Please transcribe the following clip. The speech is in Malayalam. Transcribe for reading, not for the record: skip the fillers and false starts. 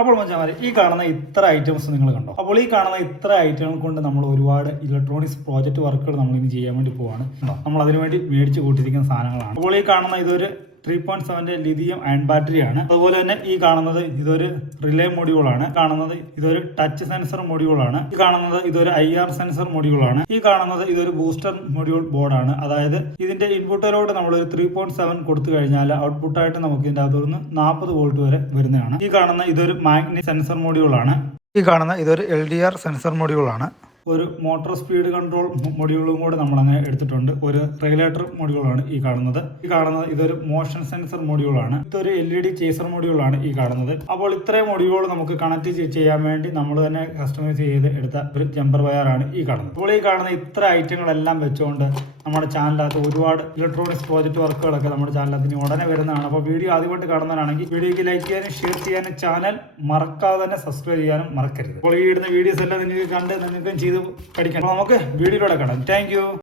അപ്പോൾ മച്ചാമാരെ ഈ കാണുന്ന ഇത്ര ഐറ്റംസ് നിങ്ങൾ കണ്ടോ? അപ്പോൾ ഈ കാണുന്ന ഇത്ര ഐറ്റങ്ങൾ കൊണ്ട് നമ്മൾ ഒരുപാട് ഇലക്ട്രോണിക്സ് പ്രോജക്റ്റ് വർക്കുകൾ നമ്മൾ ഇനി ചെയ്യാൻ വേണ്ടി പോവാണ്. നമ്മൾ അതിനുവേണ്ടി മേടിച്ച് കൂട്ടിയിരിക്കുന്ന സാധനങ്ങളാണ്. അപ്പോൾ ഈ കാണുന്ന ഇതൊരു 3.7 ലിഥിയം അയൺ ബാറ്ററിയാണ്. അതുപോലെ തന്നെ ഈ കാണുന്നത് ഇതൊരു റിലേ മൊഡ്യൂളാണ്. കാണുന്നത് ഇതൊരു ടച്ച് സെൻസർ മൊഡ്യൂളാണ്. ഈ കാണുന്നത് ഇതൊരു IR സെൻസർ മൊഡ്യൂളാണ്. ഈ കാണുന്നത് ഇതൊരു ബൂസ്റ്റർ മൊഡ്യൂൾ ബോർഡാണ്. അതായത് ഇതിന്റെ ഇൻപുട്ടിലോട്ട് നമ്മൾ ഒരു 3.7 കൊടുത്തു കഴിഞ്ഞാൽ ഔട്ട്പുട്ടായിട്ട് നമുക്ക് ഇതിന്റെ അകത്തുനിന്ന് 40 വോൾട്ട് വരെ വരുന്നതാണ്. ഈ കാണുന്ന ഇതൊരു മാഗ്നറ്റിക് സെൻസർ മൊഡ്യൂളാണ്. ഈ കാണുന്ന ഇതൊരു LDR സെൻസർ മൊഡ്യൂളാണ്. ഒരു മോട്ടോർ സ്പീഡ് കൺട്രോൾ മൊഡ്യൂളും കൂടെ നമ്മൾ അങ്ങനെ എടുത്തിട്ടുണ്ട്. ഒരു റെഗുലേറ്റർ മൊഡ്യൂളാണ് ഈ കാണുന്നത്. ഇതൊരു മോഷൻ സെൻസർ മൊഡ്യൂളാണ്. ഇതൊരു LED ചേസർ മൊഡ്യൂളാണ് ഈ കാണുന്നത്. അപ്പോൾ ഇത്രയും മൊഡ്യൂൾ നമുക്ക് കണക്ട് ചെയ്യാൻ വേണ്ടി നമ്മൾ തന്നെ കസ്റ്റമൈസ് ചെയ്ത് എടുത്ത ഒരു ജമ്പർ വയറാണ് ഈ കാണുന്നത്. അപ്പോൾ ഈ കാണുന്ന ഇത്ര ഐറ്റങ്ങളെല്ലാം വെച്ചുകൊണ്ട് നമ്മുടെ ചാനലിനകത്ത് ഒരുപാട് ഇലക്ട്രോണിക്സ് പ്രോജക്റ്റ് വർക്കുകളൊക്കെ നമ്മുടെ ചാനലിനകത്ത് ഇനി ഉടനെ വരുന്നതാണ്. അപ്പോൾ വീഡിയോ ആദ്യമായിട്ട് കാണുന്നവരാണെങ്കിൽ വീഡിയോക്ക് ലൈക്ക് ചെയ്യാനും ഷെയർ ചെയ്യാനും ചാനൽ മറക്കാതെ തന്നെ സബ്സ്ക്രൈബ് ചെയ്യാനും മറക്കരുത്. അപ്പോൾ ഈ ഇടുന്ന വീഡിയോസ് എല്ലാം നിങ്ങൾക്ക് കണ്ട് നിങ്ങൾക്കും ചെയ്ത് പഠിക്കണം. നമുക്ക് വീഡിയോയിലൂടെ കാണാം. താങ്ക്